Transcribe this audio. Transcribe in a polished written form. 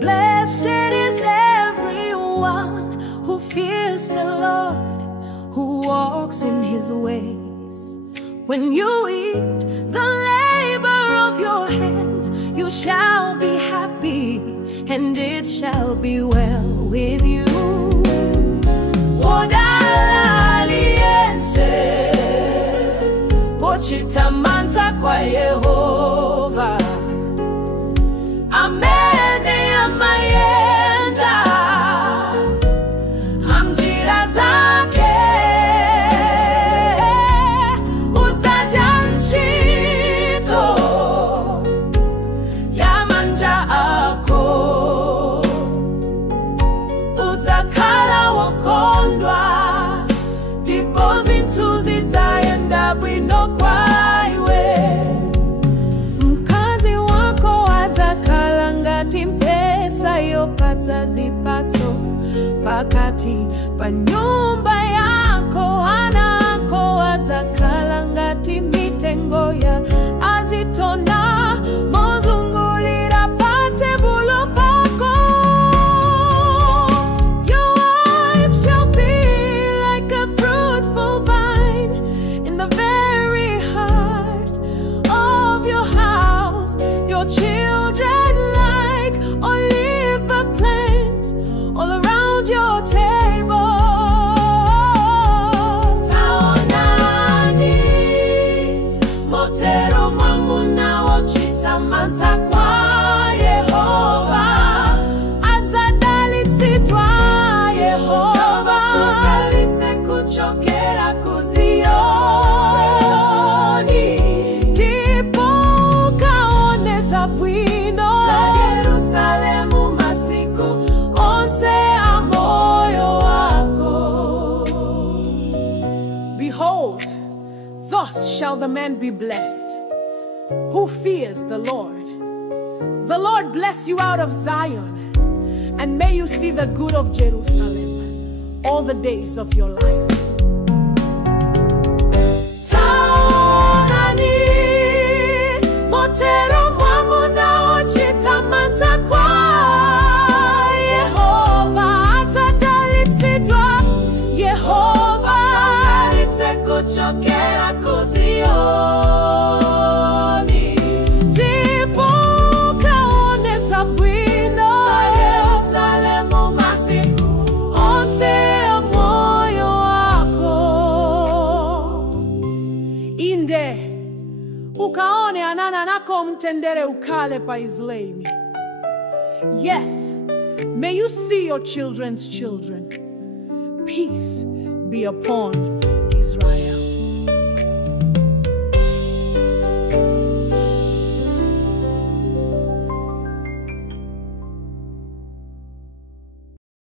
Blessed is everyone who fears the Lord, who walks in his ways. When you eat the labor of your hands, you shall be happy, and it shall be well with you. Odalaliense, pochitamanta kwa Yehova. Amene amayenda amjira zake, utaja nchito ya manja ako, utakala wokondwa, ndipo zintu zitaenda bwino kwaiwe. Mkazi wako azakala ngati mpesa yopata zipato, pakati pa nyumba yako anako azakala ngati mitengo ya azitona, mozungulira pate bulo pako. Your wife shall be like a fruitful vine in the very heart of your house, your children like olive plants all around your table. Taonani motero mwamuna wochitamanta kwa Yehova, adzadalitsidwa Yehova, adzadalitse kuchokera kuzioni, ndipo kaoneza bwino za Yerusalemu masiku onse a moyo wako. Behold, thus shall the man be blessed who fears the Lord. The Lord bless you out of Zion, and may you see the good of Jerusalem all the days of your life. Taonani motero mwamuna wochitamanta kwa Yehova, adzadalitsidwa Yehova, adzadalitse kuchokera kuzioni, ndipo kaoneza bwino za Yerusalemu masiku onse a moyo wako. Inde ukaone anana nako mtendere ukale pa Israeli. Yes, may you see your children's children. Peace be upon Israel.